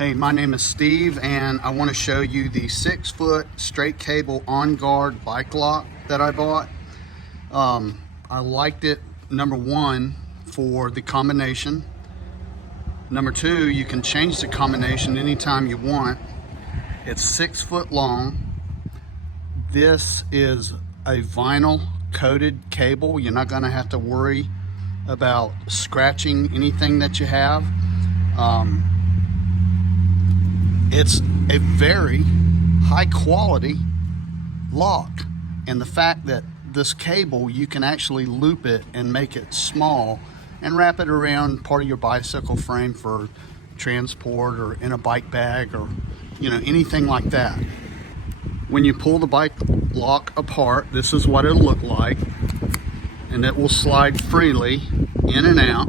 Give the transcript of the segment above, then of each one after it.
Hey, my name is Steve and I want to show you the 6-foot straight cable Onguard bike lock that I bought. I liked it, number one, for the combination. Number two, you can change the combination anytime you want. It's 6 foot long. This is a vinyl coated cable. You're not going to have to worry about scratching anything that you have. It's a very high quality lock, and the fact that this cable, you can actually loop it and make it small and wrap it around part of your bicycle frame for transport, or in a bike bag, or anything like that. When you pull the bike lock apart, this is what it'll look like, and it will slide freely in and out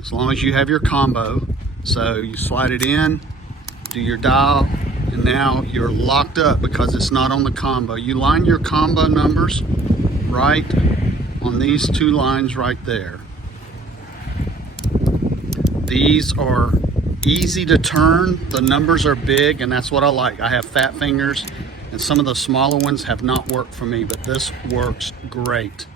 as long as you have your combo. So you slide it in, do your dial, and now you're locked up because it's not on the combo. You line your combo numbers right on these two lines right there. These are easy to turn. The numbers are big, and that's what I like. I have fat fingers, and some of the smaller ones have not worked for me, but this works great.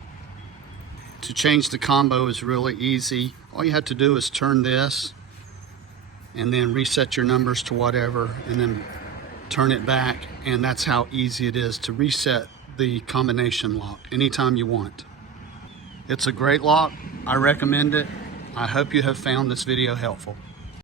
To change the combo is really easy. All you have to do is turn this and then reset your numbers to whatever, and then turn it back, and that's how easy it is to reset the combination lock anytime you want. It's a great lock. I recommend it. I hope you have found this video helpful.